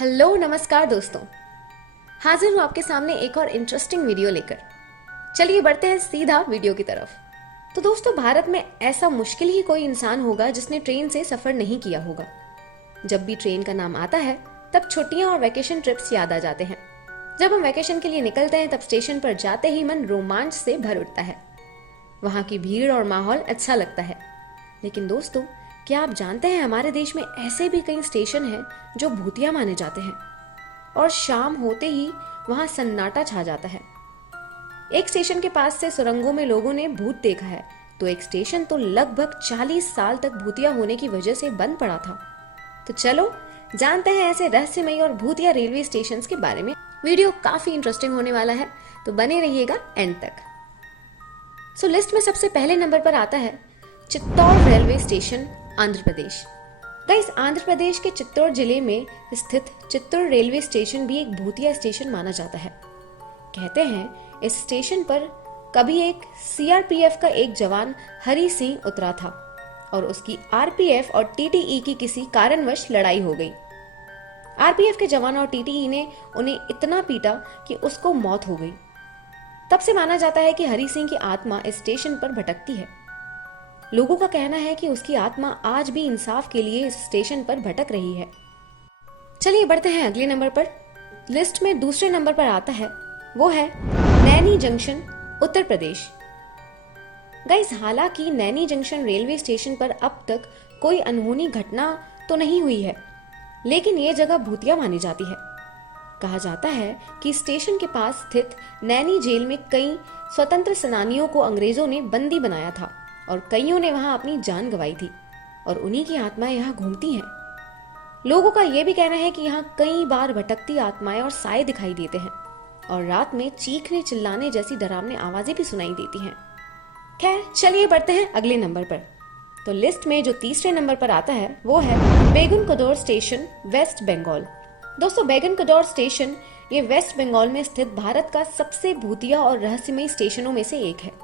Hello नमस्कार दोस्तों, हाजिर हूँ आपके सामने एक और इंटरेस्टिंग वीडियो लेकर। चलिए बढ़ते हैं सीधा वीडियो की तरफ। तो दोस्तों, भारत में ऐसा मुश्किल ही कोई इंसान होगा जिसने ट्रेन से सफर नहीं किया होगा। जब भी ट्रेन का नाम आता है तब छुट्टियां और वैकेशन ट्रिप्स याद आ जाते हैं। जब हम वैकेशन के लिए निकलते हैं तब स्टेशन पर जाते ही मन रोमांच से भर उठता है। वहां की भीड़ और माहौल अच्छा लगता है। लेकिन दोस्तों, क्या आप जानते हैं हमारे देश में ऐसे भी कई स्टेशन हैं जो भूतिया माने जाते हैं और शाम होते ही वहां सन्नाटा छा जाता है। एक स्टेशन के पास से सुरंगों में लोगों ने भूत देखा है, तो एक स्टेशन तो लगभग 40 साल तक भूतिया होने की वजह से बंद पड़ा था। तो चलो जानते हैं ऐसे रहस्यमयी और भूतिया रेलवे स्टेशन के बारे में। वीडियो काफी इंटरेस्टिंग होने वाला है, तो बने रहिएगा एंड तक। लिस्ट में सबसे पहले नंबर पर आता है Chittor railway station, Andhra Pradesh. Guys, Andhra Pradesh के चित्तौड़ जिले में स्थित चित्तौड़ रेलवे स्टेशन भी एक भूतिया स्टेशन माना जाता है। कहते हैं इस स्टेशन पर कभी एक सीआरपीएफ का एक जवान हरि सिंह उतरा था और उसकी आरपीएफ और टीटीई की किसी कारणवश लड़ाई हो गई। आरपीएफ के जवान और टीटीई ने उन्हें इतना पीटा कि उसको मौत हो गई। तब से माना जाता है कि हरि सिंह की आत्मा इस स्टेशन पर भटकती है। लोगों का कहना है कि उसकी आत्मा आज भी इंसाफ के लिए इस स्टेशन पर भटक रही है। चलिए बढ़ते हैं अगले नंबर पर। लिस्ट में दूसरे नंबर पर आता है, वो है नैनी जंक्शन, उत्तर प्रदेश। गाइस, हालांकि नैनी जंक्शन रेलवे स्टेशन पर अब तक कोई अनहोनी घटना तो नहीं हुई है, लेकिन ये जगह भूतिया मानी जाती है। कहा जाता है कि स्टेशन के पास स्थित नैनी जेल में कई स्वतंत्र सेनानियों को अंग्रेजों ने बंदी बनाया था और कईयों ने वहां अपनी जान गंवाई थी और उन्हीं की आत्माएं यहाँ घूमती हैं। लोगों का यह भी कहना है कि यहाँ कई बार भटकती आत्माएं और साए दिखाई देते हैं और रात में चीखने चिल्लाने जैसी डरावनी आवाजें भी सुनाई देती हैं। खैर, चलिए बढ़ते हैं अगले नंबर पर। तो लिस्ट में जो तीसरे नंबर पर आता है वो है बेगुनकदोर स्टेशन, वेस्ट बंगाल। दोस्तों, बेगुनकदोर स्टेशन ये वेस्ट बंगाल में स्थित भारत का सबसे भूतिया और रहस्यमयी स्टेशनों में से एक है।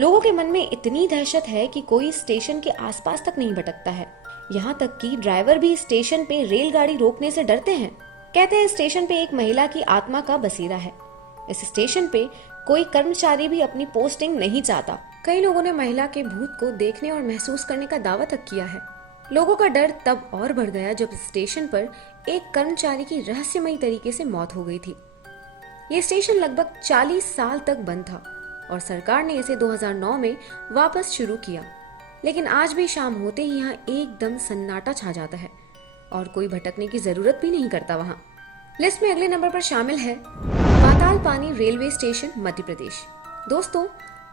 लोगों के मन में इतनी दहशत है कि कोई स्टेशन के आसपास तक नहीं भटकता है। यहाँ तक कि ड्राइवर भी स्टेशन पे रेलगाड़ी रोकने से डरते हैं। कहते हैं स्टेशन पे एक महिला की आत्मा का बसेरा है। इस स्टेशन पे कोई कर्मचारी भी अपनी पोस्टिंग नहीं चाहता। कई लोगों ने महिला के भूत को देखने और महसूस करने का दावा तक किया है। लोगों का डर तब और बढ़ गया जब स्टेशन पर एक कर्मचारी की रहस्यमयी तरीके से मौत हो गई थी। ये स्टेशन लगभग 40 साल तक बंद था और सरकार ने इसे 2009 में वापस शुरू किया, लेकिन आज भी शाम होते ही यहाँ एकदम सन्नाटा छा जाता है और कोई भटकने की जरूरत भी नहीं करता वहाँ। लिस्ट में अगले नंबर पर शामिल है पातालपानी रेलवे स्टेशन, मध्य प्रदेश। दोस्तों,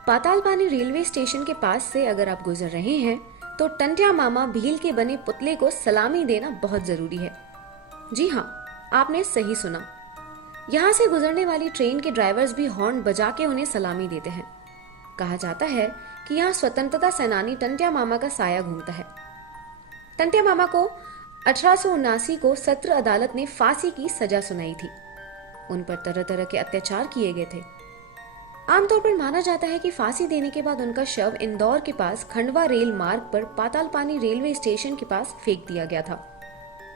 पातालपानी रेलवे स्टेशन के पास से अगर आप गुजर रहे हैं तो टंट्या मामा भील के बने पुतले को सलामी देना बहुत जरूरी है। जी हाँ, आपने सही सुना। यहाँ से गुजरने वाली ट्रेन के ड्राइवर्स भी हॉर्न बजा के उन्हें सलामी देते हैं। कहा जाता है कि यहाँ स्वतंत्रता सेनानी टंट्या मामा का साया घूमता है। टंट्या मामा को 1879 को सत्र अदालत ने फांसी की सजा सुनाई थी। उन पर तरह तरह के अत्याचार किए गए थे। आमतौर पर माना जाता है कि फांसी देने के बाद उनका शव इंदौर के पास खंडवा रेल मार्ग पर पातालपानी रेलवे स्टेशन के पास फेंक दिया गया था।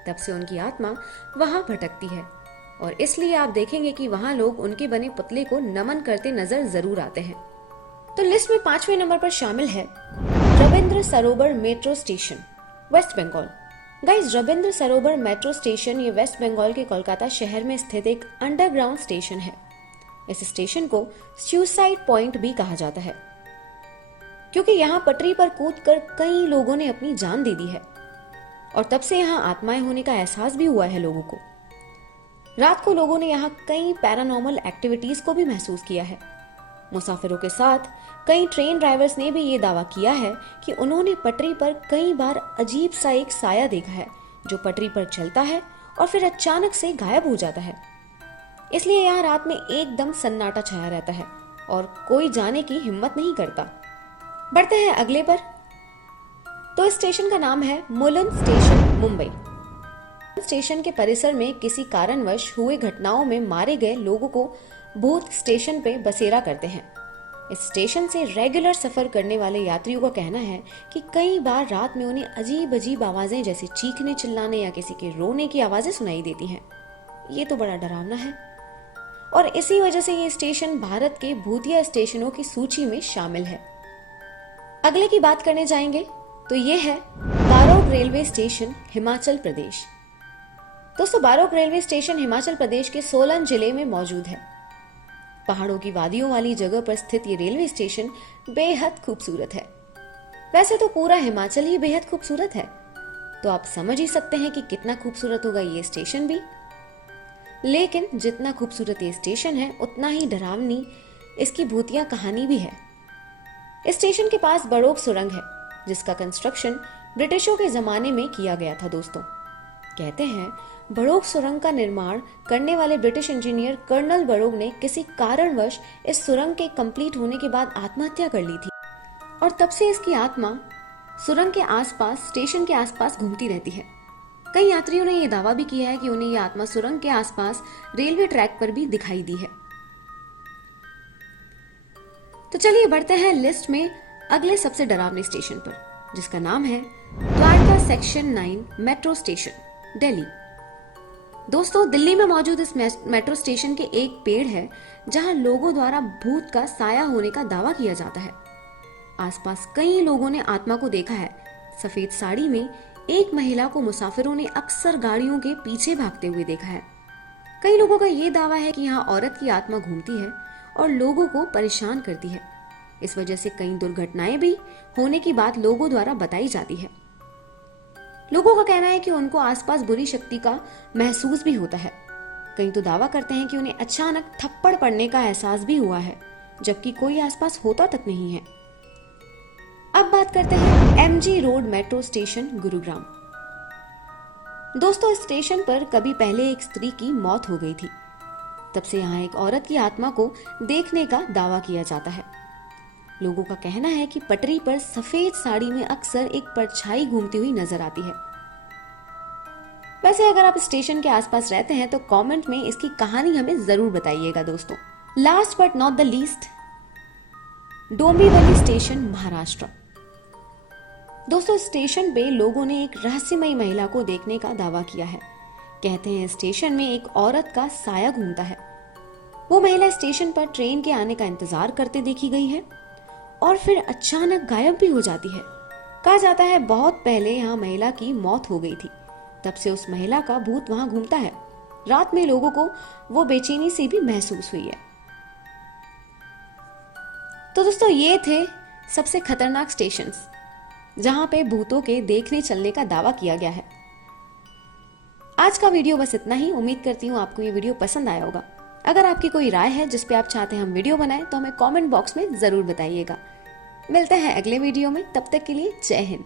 तब से उनकी आत्मा वहां भटकती है और इसलिए आप देखेंगे कि वहां लोग उनके बने पुतले को नमन करते नजर जरूर आते हैं। तो लिस्ट में 5वें नंबर पर शामिल है Rabindra Sarovar metro station, West Bengal. Guys, Rabindra Sarovar metro station ये वेस्ट बंगाल के कोलकाता शहर में स्थित एक अंडरग्राउंड स्टेशन है। इस स्टेशन को सुसाइड पॉइंट भी कहा जाता है, क्योंकि यहाँ पटरी पर कूदकर कई लोगों ने अपनी जान दे दी है और तब से यहाँ आत्माएं होने का एहसास भी हुआ है लोगों को। रात को लोगों ने यहाँ कई पैरानॉर्मल एक्टिविटीज को भी महसूस किया है। मुसाफिरों के साथ कई ट्रेन ड्राइवर्स ने भी ये दावा किया है कि उन्होंने पटरी पर कई बार अजीब सा एक साया देखा है जो पटरी पर चलता है और फिर अचानक से गायब हो जाता है। इसलिए यहाँ रात में एकदम सन्नाटा छाया रहता है और कोई जाने की हिम्मत नहीं करता। बढ़ते हैं अगले पर। तो इस स्टेशन का नाम है मुलन स्टेशन, मुंबई। स्टेशन के परिसर में किसी कारणवश हुए घटनाओं में मारे गए लोगों को भूत स्टेशन पे बसेरा करते हैं। इस स्टेशन से रेगुलर सफर करने वाले यात्रियों का कहना है कि कई बार रात में उन्हें अजीब अजीब आवाजें जैसे चीखने चिल्लाने या किसी के रोने की आवाजें सुनाई देती हैं। ये तो बड़ा डरावना है और इसी वजह से ये स्टेशन भारत के भूतिया स्टेशनों की सूची में शामिल है। अगले की बात करने जाएंगे तो ये है बारोक रेलवे स्टेशन, हिमाचल प्रदेश। दोस्तों, बारोक रेलवे स्टेशन हिमाचल प्रदेश के सोलन जिले में मौजूद है। पहाड़ों की वादियों वाली जगह पर स्थित ये रेलवे स्टेशन बेहद खूबसूरत है। वैसे तो पूरा हिमाचल ही बेहद खूबसूरत है, तो आप समझ ही सकते हैं कि कितना खूबसूरत होगा ये स्टेशन भी। लेकिन जितना खूबसूरत ये स्टेशन है उतना ही डरावनी इसकी भूतिया कहानी भी है। इस स्टेशन के पास बड़ोक सुरंग है जिसका कंस्ट्रक्शन ब्रिटिशों के जमाने में किया गया था। दोस्तों, कहते हैं बड़ोक सुरंग का निर्माण करने वाले ब्रिटिश इंजीनियर कर्नल बड़ोक ने किसी कारणवश इस सुरंग के कंप्लीट होने के बाद आत्महत्या कर ली थी और तब से इसकी आत्मा सुरंग के आसपास, स्टेशन के आसपास घूमती रहती है। कई यात्रियों ने यह दावा भी किया है कि उन्हें यह आत्मा सुरंग के आसपास रेलवे ट्रैक पर भी दिखाई दी है। तो चलिए बढ़ते हैं लिस्ट में अगले सबसे डरावने स्टेशन पर, जिसका नाम है Dwarka section 9 metro station, Delhi. दोस्तों, दिल्ली में मौजूद इस मेट्रो स्टेशन के एक पेड़ है जहां लोगों द्वारा भूत का साया होने का दावा किया जाता है। आसपास कई लोगों ने आत्मा को देखा है। सफेद साड़ी में एक महिला को मुसाफिरों ने अक्सर गाड़ियों के पीछे भागते हुए देखा है। कई लोगों का यह दावा है कि यहाँ औरत की आत्मा घूमती है और लोगों को परेशान करती है। इस वजह से कई दुर्घटनाएं भी होने की बात लोगों द्वारा बताई जाती है। लोगों का कहना है कि उनको आसपास बुरी शक्ति का महसूस भी होता है। कई तो दावा करते हैं कि उन्हें अचानक थप्पड़ पड़ने का एहसास भी हुआ है, जबकि कोई आसपास होता तक नहीं है। अब बात करते हैं MG road metro station, Gurugram. दोस्तों, इस स्टेशन पर कभी पहले एक स्त्री की मौत हो गई थी। तब से यहाँ एक औरत की आत्मा को देखने का दावा किया जाता है। लोगों का कहना है कि पटरी पर सफेद साड़ी में अक्सर एक परछाई घूमती हुई नजर आती है। वैसे अगर आप स्टेशन के आसपास रहते हैं तो कमेंट में इसकी कहानी हमें जरूर बताइएगा। दोस्तों, last but not the least, Dombivli station, Maharashtra. दोस्तों, स्टेशन पे लोगों ने एक रहस्यमयी महिला को देखने का दावा किया है। कहते हैं स्टेशन में एक औरत का साया घूमता है। वो महिला स्टेशन पर ट्रेन के आने का इंतजार करते देखी गई है और फिर अचानक गायब भी हो जाती है। कहा जाता है बहुत पहले यहाँ महिला की मौत हो गई थी, तब से उस महिला का भूत वहां घूमता है। रात में लोगों को वो बेचैनी सी भी महसूस हुई है। तो दोस्तों, ये थे सबसे खतरनाक स्टेशंस जहां पे भूतों के देखने चलने का दावा किया गया है। आज का वीडियो बस इतना ही। उम्मीद करती हूँ आपको ये वीडियो पसंद आया होगा। अगर आपकी कोई राय है जिस पे आप चाहते हैं हम वीडियो बनाएं तो हमें कमेंट बॉक्स में जरूर बताइएगा। मिलते हैं अगले वीडियो में, तब तक के लिए जय हिंद।